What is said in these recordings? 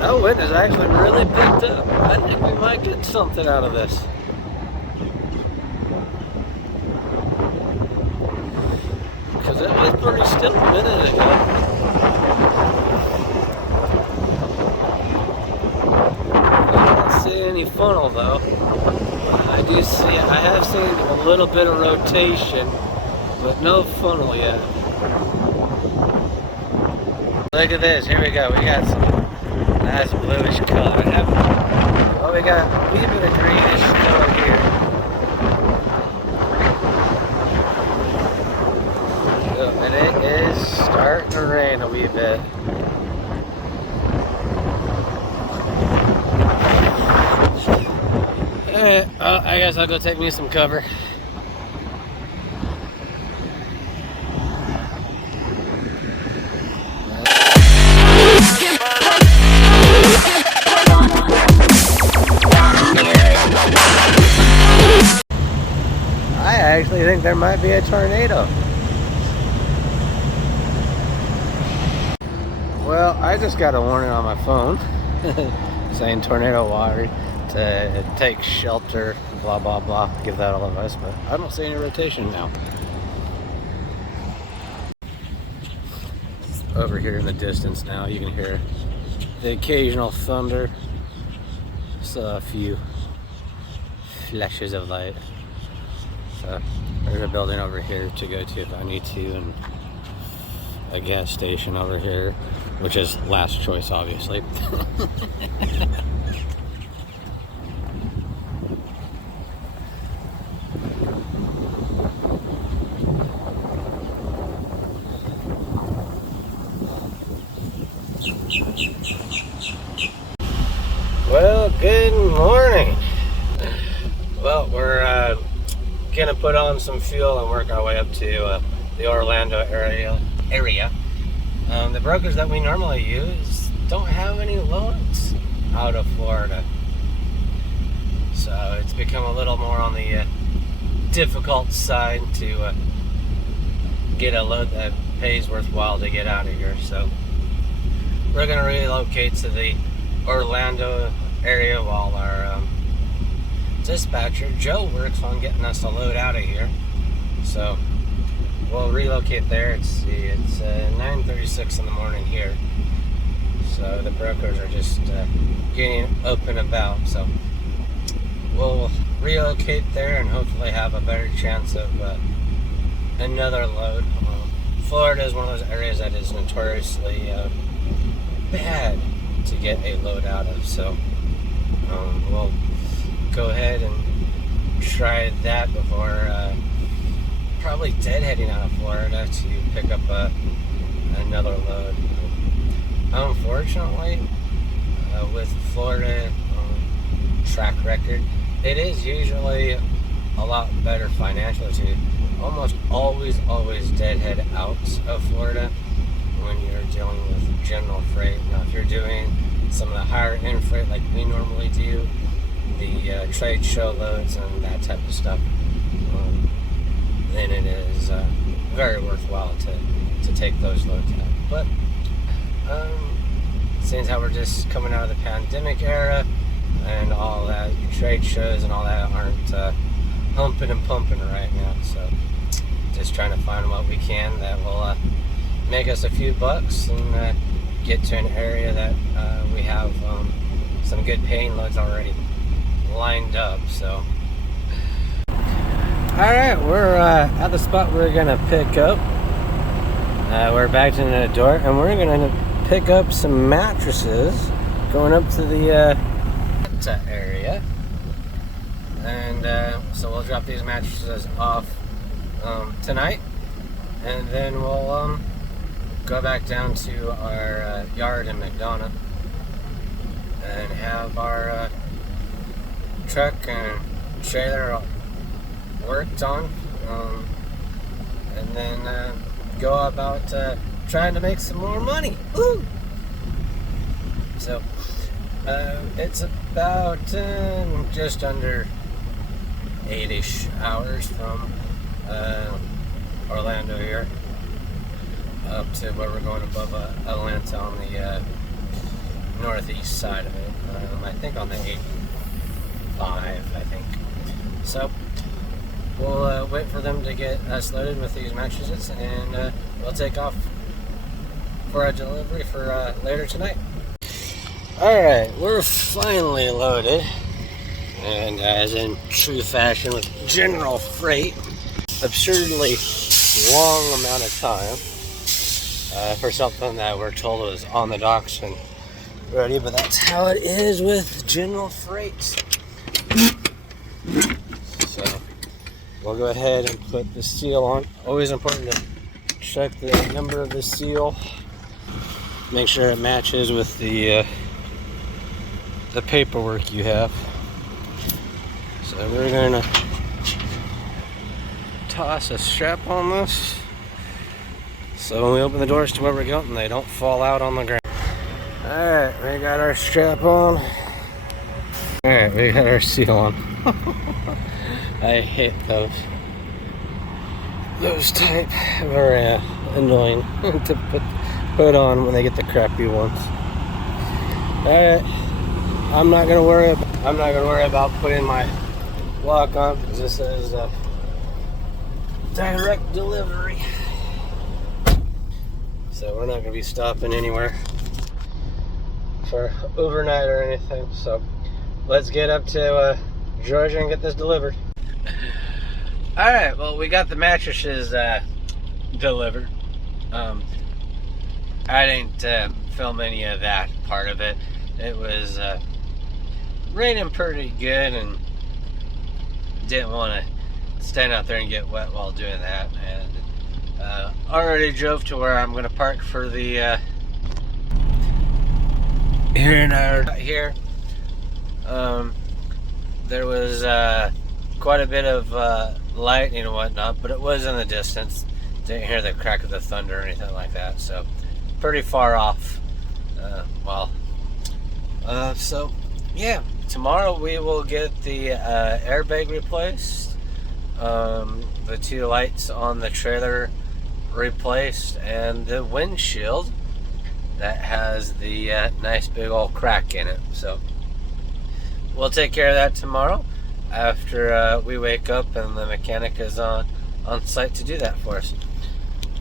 That wind is actually really picked up. I think we might get something out of this. Because it was pretty still a minute ago. I don't see any funnel though. I do see, I have seen a little bit of rotation, but no funnel yet. Look at this, here we go. We got some nice bluish color. Well, we got a wee bit of greenish color here. And it is starting to rain a wee bit. Alright, well, I guess I'll go take me some cover. I actually think there might be a tornado. Well, I just got a warning on my phone saying tornado watch to take shelter, blah blah blah, give that all of us, but I don't see any rotation now. Over here in the distance now, you can hear the occasional thunder. So a few flashes of light. So there's a building over here to go to if I need to, and a gas station over here, which is last choice, obviously. Well, good morning. Well, we're gonna put on some fuel and work our way up to the Orlando area. The brokers that we normally use don't have any loads out of Florida, so it's become a little more on the difficult side to get a load that pays worthwhile to get out of here. So we're gonna relocate to the Orlando area while our dispatcher Joe works on getting us a load out of here. So we'll relocate there. It's 9:36 in the morning here, so the brokers are just getting up and about. So we'll relocate there and hopefully have a better chance of another load. Florida is one of those areas that is notoriously bad to get a load out of, so we'll go ahead and try that before probably deadheading out of Florida to pick up another load. Unfortunately, with Florida track record, it is usually a lot better financially to almost always deadhead out of Florida when you're dealing with general freight. Now, if you're doing some of the higher end freight like we normally do, the trade show loads and that type of stuff, then it is very worthwhile to take those loads out. But seeing how we're just coming out of the pandemic era and all that, trade shows and all that aren't humping and pumping right now, so just trying to find what we can that will make us a few bucks and get to an area that we have some good paying loads already lined up. So alright, we're at the spot we're gonna pick up. We're backed into the door and we're gonna pick up some mattresses going up to the area, and so we'll drop these mattresses off tonight, and then we'll go back down to our yard in McDonough and have our truck and trailer worked on, and then go about trying to make some more money. Woo! So it's about just under 8-ish hours from Orlando here up to where we're going above Atlanta on the northeast side of it. I think on the 85, I think. So we'll wait for them to get us loaded with these mattresses, and we'll take off for a delivery for later tonight. Alright, we're finally loaded, and as in true fashion with General Freight, absurdly long amount of time for something that we're told was on the docks and ready, but that's how it is with General Freight. So we'll go ahead and put the seal on. Always important to check the number of the seal, make sure it matches with the paperwork you have. So we're gonna toss a strap on this, so when we open the doors to where we're going, they don't fall out on the ground. Alright, we got our strap on. Alright, we got our seal on. I hate those. Those type are annoying to put on when they get the crappy ones. Alright, I'm not gonna worry about putting my lock on, because this is a direct delivery. So we're not gonna be stopping anywhere for overnight or anything. So let's get up to Georgia and get this delivered. Alright, well, we got the mattresses delivered. I didn't film any of that part of it. It was raining pretty good, and didn't want to stand out there and get wet while doing that. And already drove to where I'm going to park for the here. There was quite a bit of lightning and whatnot, but it was in the distance. Didn't hear the crack of the thunder or anything like that, so pretty far off. So yeah, tomorrow we will get the airbag replaced, the two lights on the trailer replaced, and the windshield that has the nice big old crack in it. So we'll take care of that tomorrow after we wake up and the mechanic is on site to do that for us.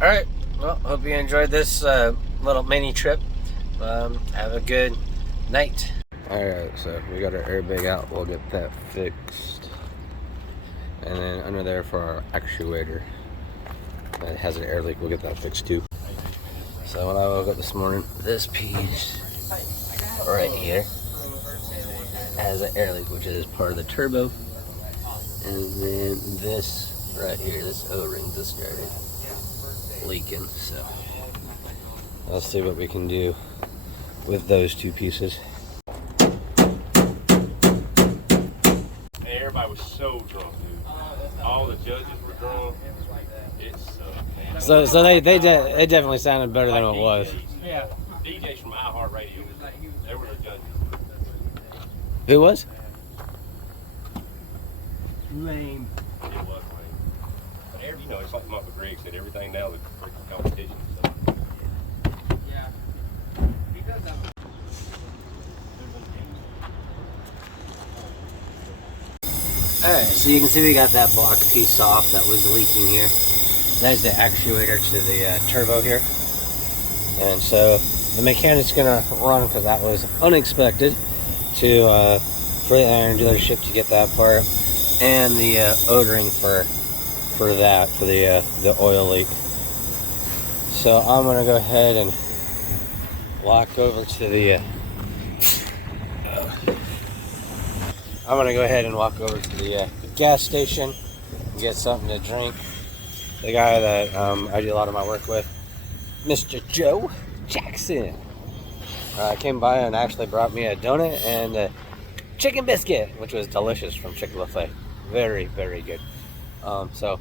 Alright, well, hope you enjoyed this little mini trip. Have a good night. Alright, so we got our airbag out. We'll get that fixed. And then under there for our actuator, it has an air leak. We'll get that fixed too. So when I woke up this morning, this piece right here has an air leak, which is part of the turbo. And then this right here, this O-ring just started leaking. So let's see what we can do with those two pieces. Everybody was so drunk, dude. All the judges were drunk. So they definitely sounded better than it was. Yeah. DJs from iHeartRadio. They were the judges. Who was? Lame. It was lame. But it's like Michael Grigg said, everything now is a freaking competition. So. Yeah. Alright, so you can see we got that block piece off that was leaking here. That is the actuator to the turbo here. And so the mechanic's gonna run, because that was unexpected, to Freight Iron dealership to get that part, and the O-ring for the oil leak. So I'm gonna go ahead and walk over to the gas station and get something to drink. The guy that I do a lot of my work with, Mr. Joe Jackson, came by and actually brought me a donut and a chicken biscuit, which was delicious, from Chick-fil-A. Very, very good. So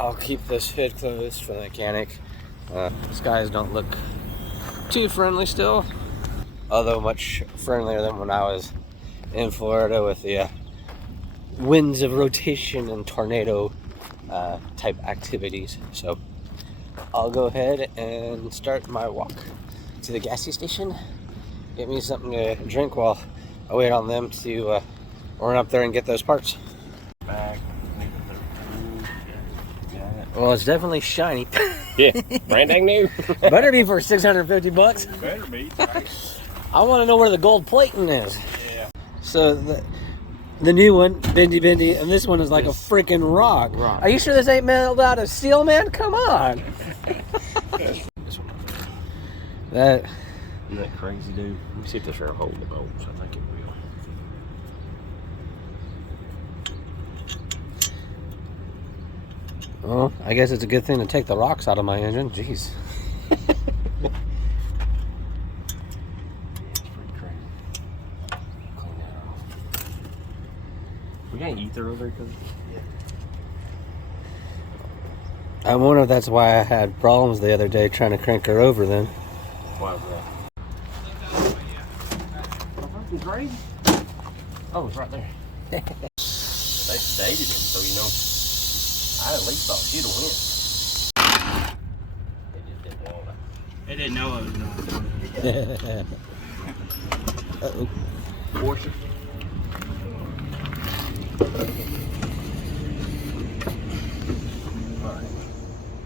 I'll keep this hood closed for the mechanic. Skies don't look too friendly still, although much friendlier than when I was in Florida with the winds of rotation and tornado type activities. So I'll go ahead and start my walk to the gassy station get me something to drink while I wait on them to run up there and get those parts. Bag. Well, it's definitely shiny. Yeah, brand dang new. Better be for 650 bucks. Better be. I want to know where the gold plating is. Yeah. So the new one, bendy, and this one is like a freaking rock. Are you sure this ain't milled out of steel, man? Come on. That. Isn't that crazy, dude? Let me see if this will hold the bolts. I think it will. Well, I guess it's a good thing to take the rocks out of my engine. Jeez. It's pretty crazy. Clean that off. We got ether over there, cuz? I wonder if that's why I had problems the other day trying to crank her over then. Why was that? Oh, it's right there. They stated it, so you know. I at least thought she'd win. They just didn't want it. They didn't know it was going. Uh-oh. Force it.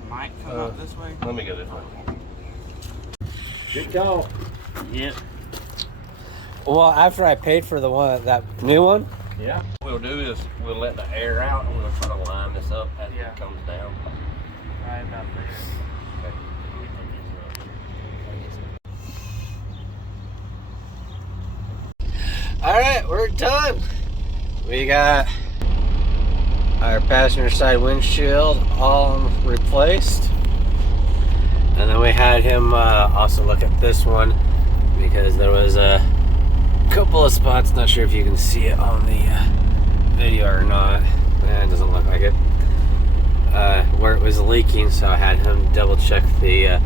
Might come out this way. Let me go this way. Good call. Yep. Well, after I paid for the one, that new one, Yeah. What we'll do is we'll let the air out and we'll try to line this up as it comes down. Right about there. all right, we're done. We got our passenger side windshield all replaced, and then we had him also look at this one because there was a couple of spots, not sure if you can see it on the video or not. It doesn't look like it, where it was leaking, so I had him double check the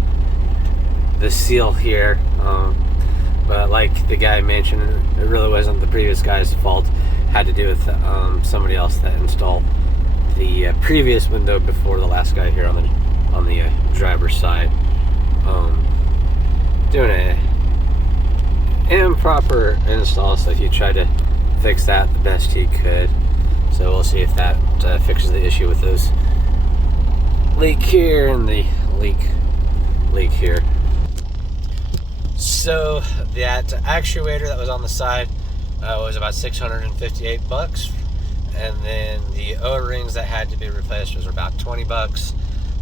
seal here, but like the guy mentioned, it really wasn't the previous guy's fault. It had to do with somebody else that installed the previous window before the last guy here on the driver's side, doing a improper install, so he tried to fix that the best he could. So we'll see if that fixes the issue with those leak here and the leak here. So that actuator that was on the side was about 658 bucks, and then the O-rings that had to be replaced was about 20 bucks,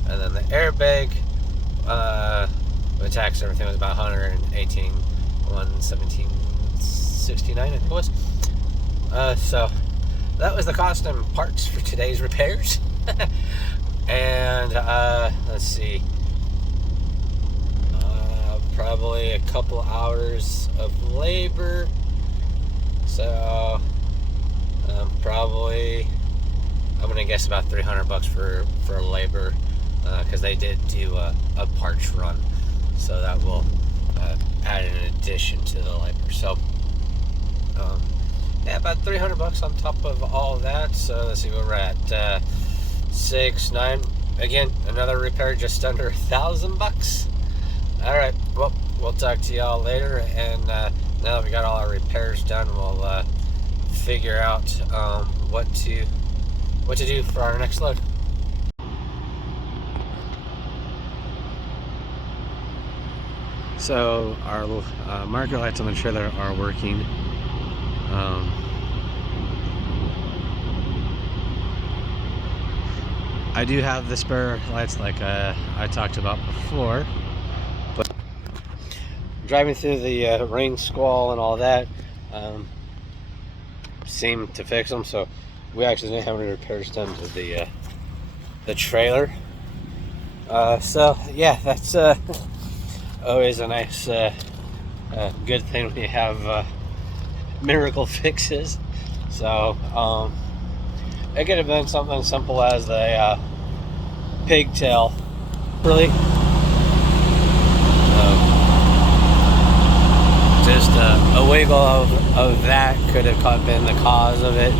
and then the airbag with tax and everything was about 118, 117.69 I think it was. So that was the cost and parts for today's repairs. And let's see, probably a couple hours of labor, so probably I'm gonna guess about 300 bucks for labor, because they did do a parts run, so that will add an addition to the labor. So yeah, about 300 bucks on top of all of that. So let's see what we're at. 6, 9. Again, another repair just under $1,000. All right. Well, we'll talk to y'all later. And now that we got all our repairs done, we'll figure out what to do for our next load. So our marker lights on the trailer are working. I do have the spare lights like I talked about before, but driving through the rain squall and all that seemed to fix them, so we actually didn't have any repairs done to the trailer. So yeah, that's always a nice good thing when you have miracle fixes. So it could have been something simple as the pigtail, really. Just a wiggle of that could have been the cause of it.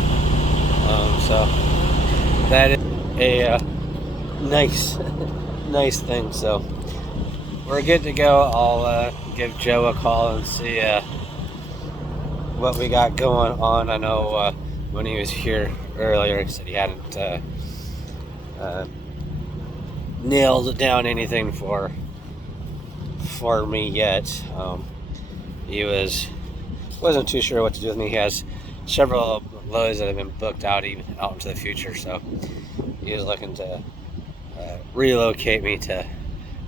So that is a nice thing. So we're good to go. I'll give Joe a call and see what we got going on. I know when he was here earlier, he said he hadn't nailed down anything for me yet. He wasn't too sure what to do with me. He has several loads that have been booked out even out into the future, so he was looking to relocate me to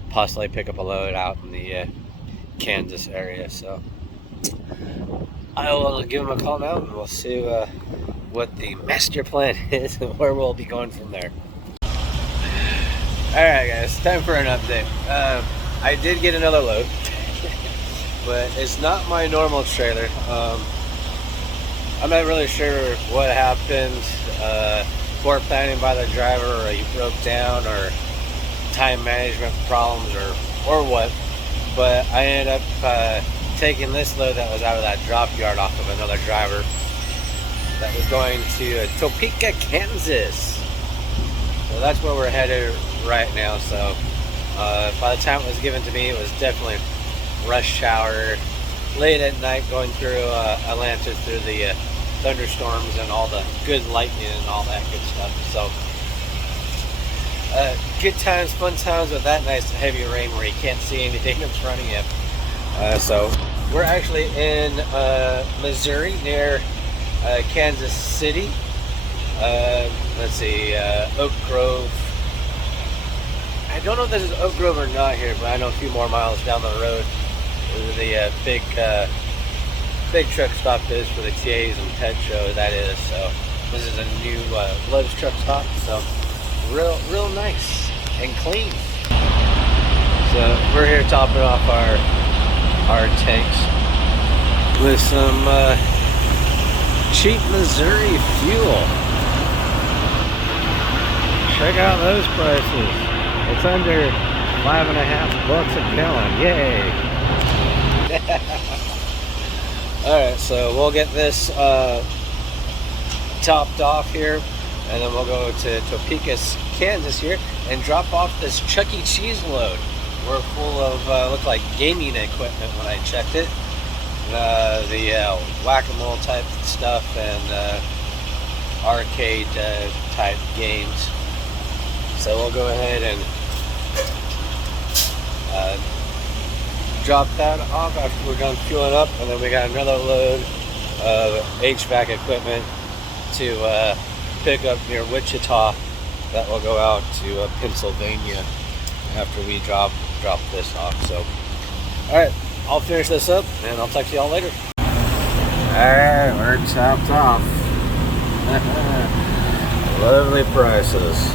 possibly pick up a load out in the Kansas area. So I will give him a call now and we'll see what the master plan is and where we'll be going from there. Alright guys, time for an update. I did get another load, but it's not my normal trailer. I'm not really sure what happened, poor planning by the driver, or he broke down, or time management problems, or what. But I ended up taking this load that was out of that drop yard off of another driver that was going to Topeka, Kansas. So that's where we're headed right now. So by the time it was given to me, it was definitely rush hour, late at night, going through Atlanta through the thunderstorms and all the good lightning and all that good stuff. So good times, fun times with that nice heavy rain where you can't see anything in front of you. So we're actually in Missouri, near Kansas City. Let's see, Oak Grove. I don't know if this is Oak Grove or not here, but I know a few more miles down the road the big truck stop is for the TAs and pet show, that is. So this is a new Lowe's truck stop, so real nice and clean. So we're here topping off our tanks with some cheap Missouri fuel. Check out those prices. It's under $5.50 a gallon. Yay! Alright, so we'll get this topped off here, and then we'll go to Topeka, Kansas here and drop off this Chuck E. Cheese load. We're full of look like gaming equipment when I checked it. The whack-a-mole type stuff and arcade type games. So we'll go ahead and drop that off after we're done fueling up, and then we got another load of HVAC equipment to pick up near Wichita that will go out to Pennsylvania after we drop this off. So alright, I'll finish this up and I'll talk to y'all later. Alright, we're topped off. Lovely prices.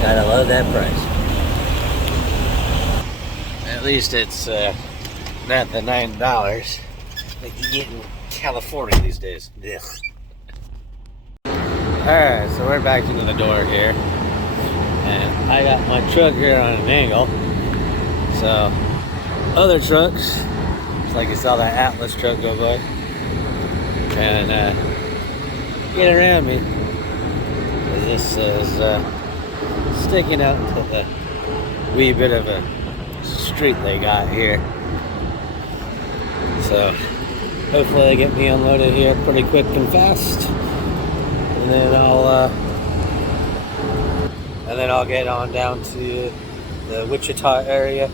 Gotta love that price. At least it's not the $9 that you get in California these days. Ugh. Alright, so we're back into the door here. And I got my truck here on an angle. So, other trucks, it's like you saw that Atlas truck go by, and get around me. This is sticking out into the wee bit of a street they got here. So hopefully they get me unloaded here pretty quick and fast, and then I'll get on down to the Wichita area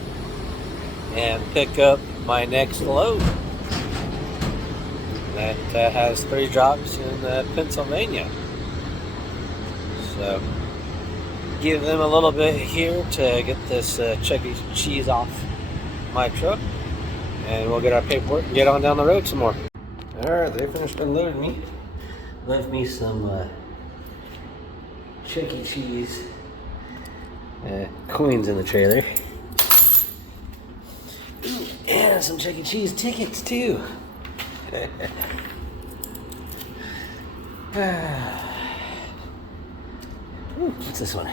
and pick up my next load that has 3 drops in Pennsylvania. So give them a little bit here to get this Chuck E. Cheese off my truck, and we'll get our paperwork and get on down the road some more. Alright, they finished unloading me. Left me some Chuck E. Cheese coins in the trailer. Ooh, and some Chuck E. Cheese tickets too. Ooh, what's this one?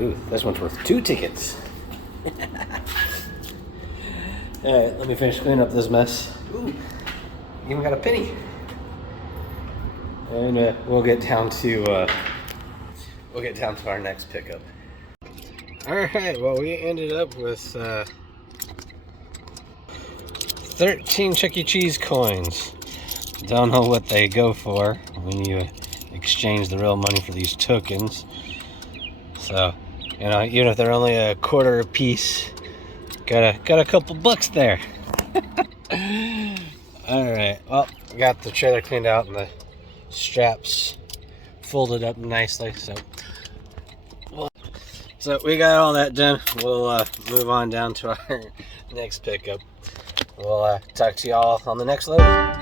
Ooh, this one's worth 2 tickets. Alright, let me finish cleaning up this mess. Ooh, even got a penny. And we'll get down to we'll get down to our next pickup. Alright, well, we ended up with 13 Chuck E. Cheese coins. Don't know what they go for when you exchange the real money for these tokens. So, you know, even if they're only a quarter a piece, got a couple bucks there. Alright, well, got the trailer cleaned out and the straps folded up nicely. So we got all that done. We'll move on down to our next pickup. We'll talk to y'all on the next load.